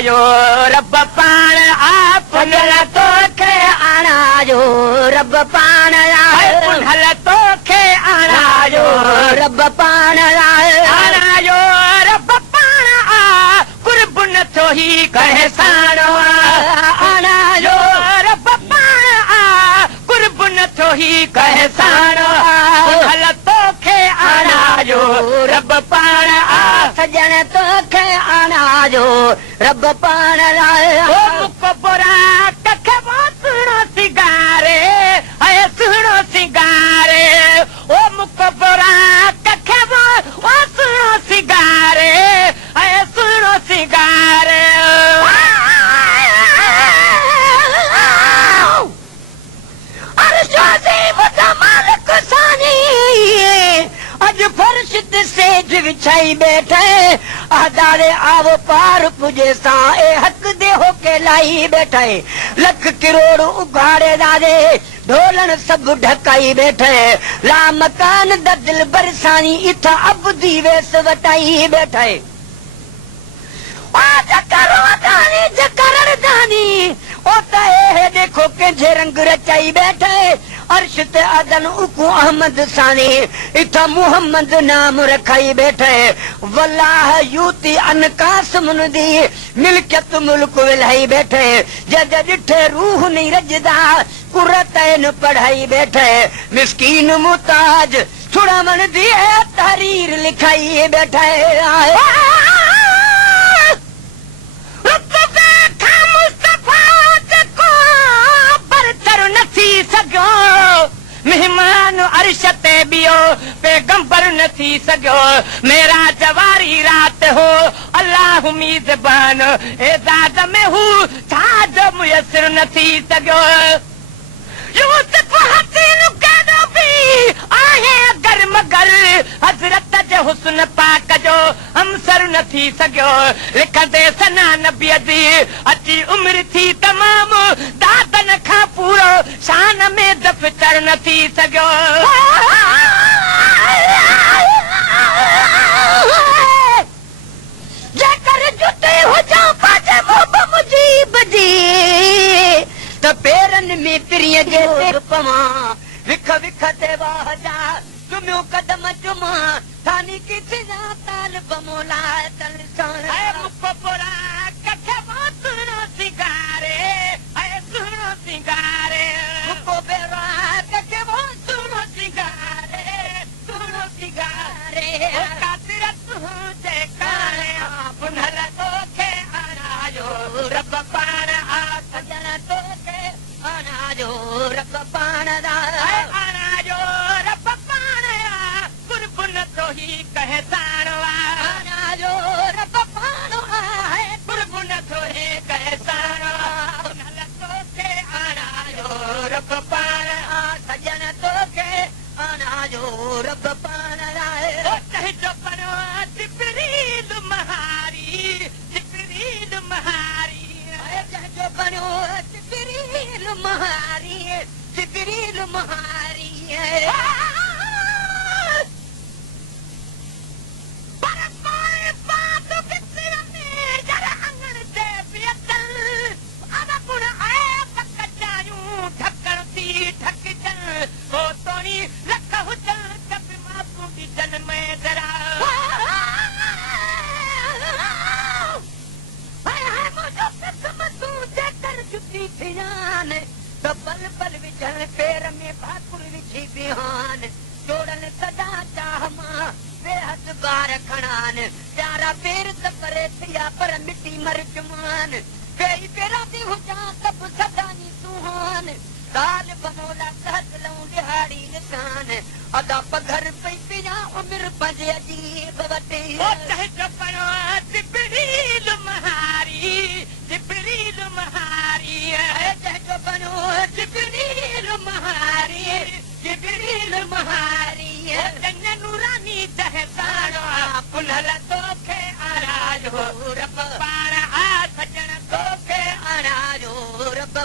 आयो रब पाण आ पुनल तोखे आणायो रब पाण आयो पुनल तोखे आणायो रब पाण आयो आणायो रब पाण आ कुर्ब नथो ही कहे साणो आणायो रब पाण आ कुर्ब नथो ही कहे साणो पुनल तोखे आणायो रब पाण आ सजन तोखे आणायो रब पाण आयो मुख बुरा कखे वो सुनो सिंगारे अय सुनो सिंगारे ओ मुख बुरा कखे वो सुनो सिंगारे अय सुनो सिंगारे अज फर्श ते सेज विछाई बैठे आदारे आवो पार पुजे सा ए हक दे होके लाई बैठे लख करोड़ उगाड़े दादे ढोलन सब ढकाई बैठे ला मकान द दिल बरसानी इथा अब दी वेस वटाई बैठे ओ ते देखो कंहिंजे रंग रचाई बैठे अर्श ते अदन उकू अहमद सानी इथा मुहम्मद नाम रखाई बैठे वल्लाह यूती अनकास मुनदी मिल्कियत मुल्क विलाई बैठे जद डिठे रूह नहीं रजदा कुरतैन पढ़ाई बैठे मिस्कीन मुताज छुड़ा मन दिए तहरीर लिखाई बैठे मेहमान अर्श ते बियो पैगंबर न थी सघियो मेरा जवारी रात हो अल्लाह मीज़बान एज़ाद में हू छाज मुयसर न थी सघियो यूसुफ हसीन केॾो बि आहे अगर मगर हज़रत जे हुस्न पाक जो हमसर न थी सघियो लिखंदे सना नबीअ जी अची उमिरि थी तमाम दादन खां पूरो शान में दफ़्तर न थी सघियो जेकर जुते हुजां पाजे मोहब मुजीब जी त पेरनि में पिरीअ जे ते पवां विख विख ते वाह जा चुमियो कदम चुमां थानी किथे जा तालिब मौला तन साण ऐ मुख बुरा कखे वो सुनो सिंगारे ऐ सुनो सिंगारे मुको बेरा कखे वो सुनो सिंगारे सुनो सिंगारे रे ओ कातिरत हूं जे काने पुनल तोखे आणायो रब पाण आ सजन तोखे आणायो रब पाण ऐ आणायो रब पाण आ कुर्ब नथो ही कहे साणो आणायो रब पाण आहे कुर्ब नथो ही कहे साणो पुनल तोखे आणायो रब पाण आ सजन तोखे आणायो रब पाण आहे ओ तंहिंजो बणो जिब्रील महारी जिब्रील महारी जंहिंजो बणियो जिब्रील महारी जिब्रील महारी पर पोइ बात किथे में जर अंगण ते पियतल अब पुण आए पकचायूं ढकण थी ढकजन ओ तोणी लख हुजन कब मासूं ॾिजन में जरा मुंहिंजो किस्म तूं जेकर छुटी थियान त पल पल विझण पेर में भाकुर विझी बिहान जोड़न सदा चाह मां बेहद बार खणान प्यारा पेर त परे थिया पर मिटी मर चुमान कई पेरा थी हुजां सभु सदानी सुहान साल बनोला सहज लऊं दिहाड़ी निशान अदा पघर पई पिया उमिरि पंहिंजे अजीब वटे ओ तंहिंजो बणो जिब्रील महारी जिब्रील महारी जंहिंजो बणियो जिब्रील महारी जिब्रील महारी जंग नूरानी दह साणो पुनल तोखे आणायो रब पाण आ सजण तोखे आणायो रब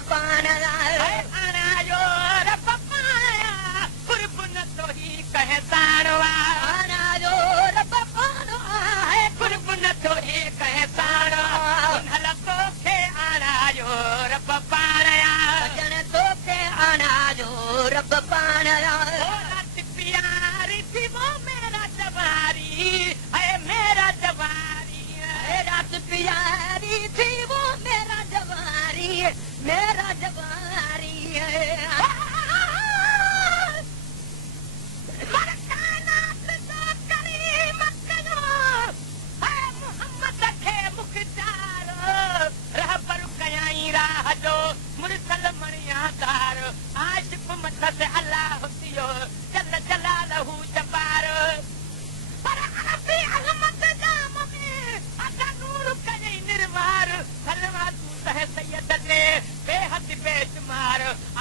रब पाण रात प्यारी थी वो मेरा जवारी है मेरा जवारी रात प्यारी थी वो मेरा जवारी मेरा जवारी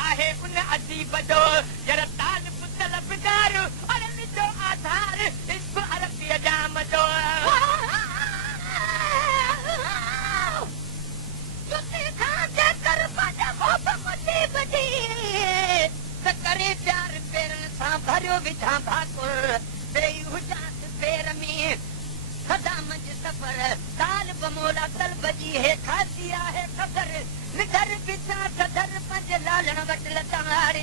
आहे उन अजीब जो जर तालिब तलबगार और जो आधार इश्क अरबी जाम जो करे प्यार पेरनि सां भरियो विझां भाकुर बेई हुजात पेर में सदा मंझ सफ़र तालिब मोला तलब जी है खाती आहे ख़बर निधर पिछा सदर पंज लालण वट लतार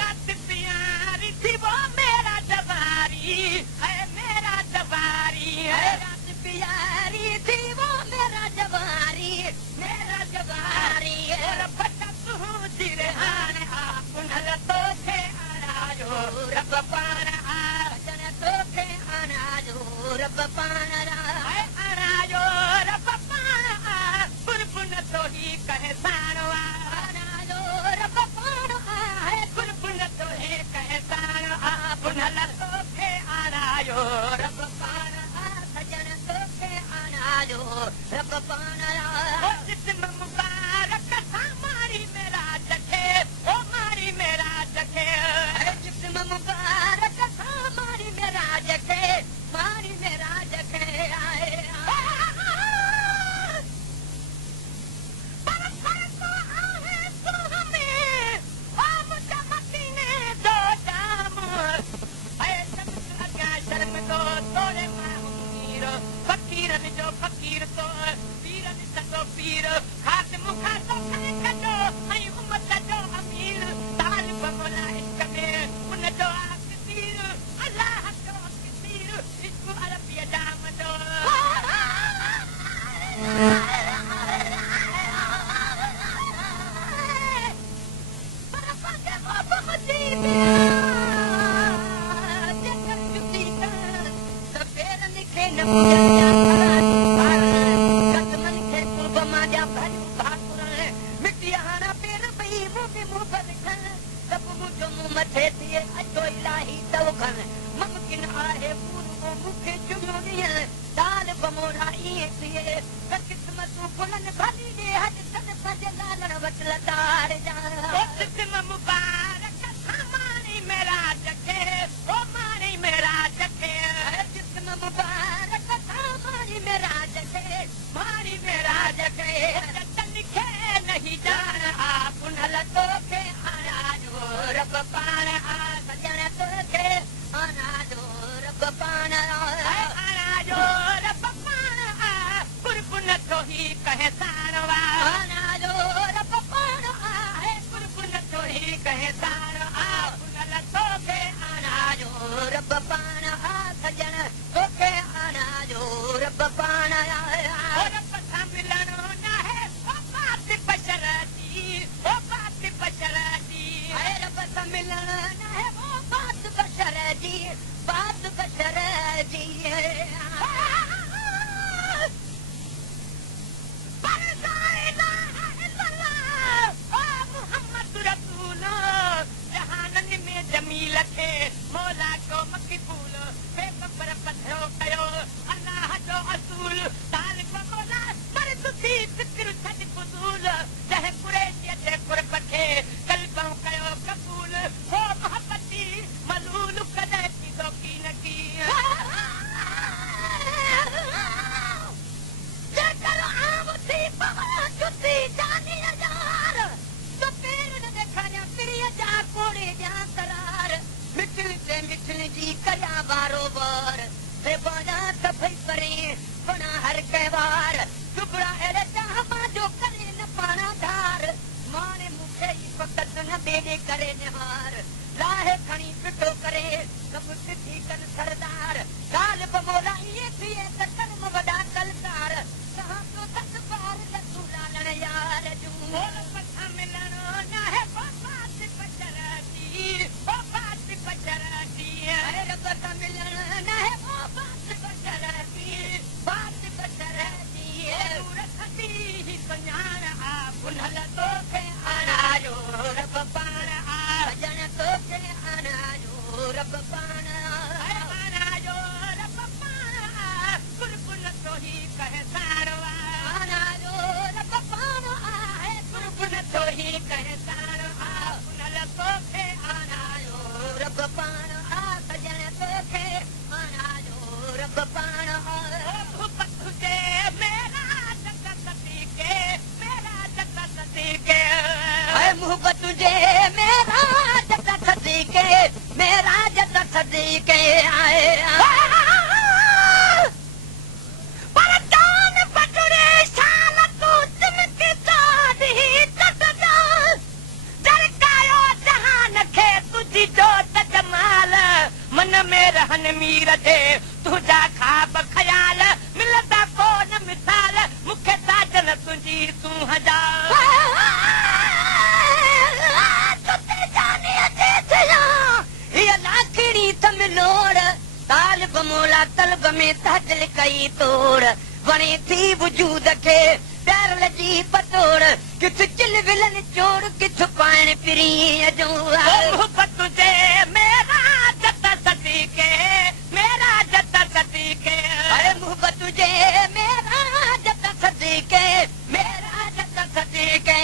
रात प्यारी थी वो मेरा जवारी है मेरा जवारी रात प्यारी थी वो मेरा जवारी मेरा जवारी रब पाण तोखे अनाजो रब पाण अनाजो रब पाण पुरपुन तो ही कहे साणो अनाजो रब पाण पुरपुन तो ही कहे साणो पुनल तोखे अनाजो रब पाण सजन तोखे अनाजो रब पाण जिस्म मुबारक सां मारी मेरा जखे ओ मारी मेरा जखे जिस्म मुबारक सां मारी मेरा जखे मारी मेरा जखे आए फकीर तो पीर सदो पीर खात मुखा तो कजो ऐं उमत जो अमीर तालिब मोला इश्क में उन जो आख़िर अल्लाह जो अख़िर इश्क अरबी जाम जो मुमकिन आहे मूंखे चुनियो तालिब मोला ईअं थिए त क़िस्मतूं फुलनि भली ॾे हज सद पंज लालण वटि लतार जिस्म मुबारक सां मारी मेरा जखे ओ मारी मेरा जखे जिस्म मुबारक सां मारी मेरा जखे मारी मेरा जखे लिखे नहीं जान आ पुनल तोखे अनाजो रब पाण आ सजन तोखे अनाजो रब पाण अनाजो रब पाण आ पुरपुन तो ही कहे साणवा अनाजो रब पाण पुरपुन तो ही कहे साणवा पुनल तोखे अनाजो रब पाण सजन तोखे अनाजो रब पाण रब सां मिलणो न है ओ बात बशर जी ओ बात बशर जी रब सां मिलणो न है वो बात बशर जी बात बशर जी जमील खे मौला को मक़बूल पैगंबर पधरो कयो अल्लाह जो असूल तालिब मौला मर्द थी फिक्र छॾ फुज़ूल जंहिं कुरैशीअ जे कुर्ब खे क़ल्बों कयो क़बूल हो मोहबती मलूल कॾहिं थींदो की न की ॾेॾे करे निहार लाहे खणी पिठो करे कब सिधी कन सरदार गाल बमोला इहे थिए त कर्म वॾा कलकार कहां तो दस बार लसू लालण यार जूं बोल पछा मिलणो न है बात पचराती बात पचराती अरे रब सां मिलण न है बात बचराती बात बचराती दूर थी सुञाण आ पुनल तोखे आणायो रब पाण आ सजण तोखे आणायो रब पाण आणायो रब पाण आ कुर्बन तो ही कहसाण आणायो रब पाण आहे कुर्बन तो ही कहसाण आ पुनल तोखे आणायो रब पाण आ सजण तोखे आणायो रब पाण तुझे मेरा जगत सती के मेरा जगत सती के है मोहब्बत तुझे मेरा जत सदी के मेरा जत सदी के आए पर जान बटुरे शाल तू चमके चांदी तसदा जरकायो जहान खे तुझी जोत जमाल मन में रहन मीर दे तुझा ख्वाब ख्याल मिलता कोन मिसाल मुखे साजन तुझी तू हजार ताल बमोला तलब में तहजल कई तोड़ वणे थी वजूद खे प्यार लजी पतोड़ किथ चिल विलन चोड़ किथ पाइण पिरी जो मोहब्बत तुझे मेरा जत सती के मेरा जत सती के अरे मोहब्बत तुझे मेरा जत सदी के मेरा जत सदी के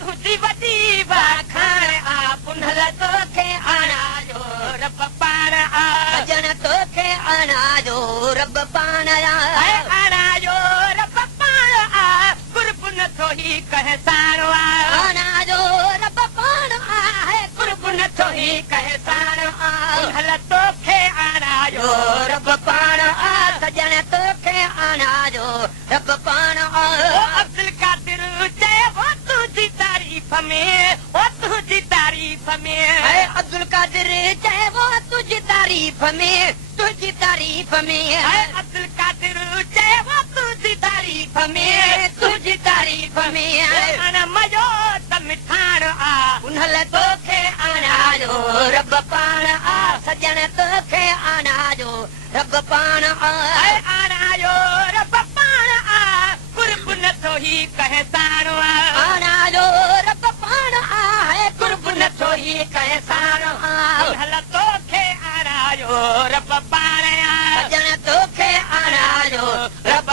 तुझी वॾी वाखाण आ पुनल तोखे आणायो रब पाण आ सजण तोखे आणायो रब पाण आणायो रब पाण आ कुर्बन थो ही कहसाण आ आणायो रब पाण आहे कुर्बन थो ही कहसाण आ पुनल तोखे आणायो रब पाण आ सजण तोखे आणायो रब पाण अब्दुल कादिर चयो तुझी तारीफ़ में तुझी तारीफ़ में अब्दुल कादिर चयो तुझी तारीफ़ में तुझी तारीफ़ में अब्दुल कादिर चयो तुझी तारीफ़ में तुझी तारीफ़ में अन मजो त मिठाण आ उन्हल तोखे आणायो रब पाण आ सजण तोखे आणायो रब पाण आणायो रब पाण आ कुर्बन थो ही कहसाण आ आणायो रब पाण आहे कुर्बन थो ही कहसाण हल तोखे आणायो रब पाण आ सजण तोखे आणायो रब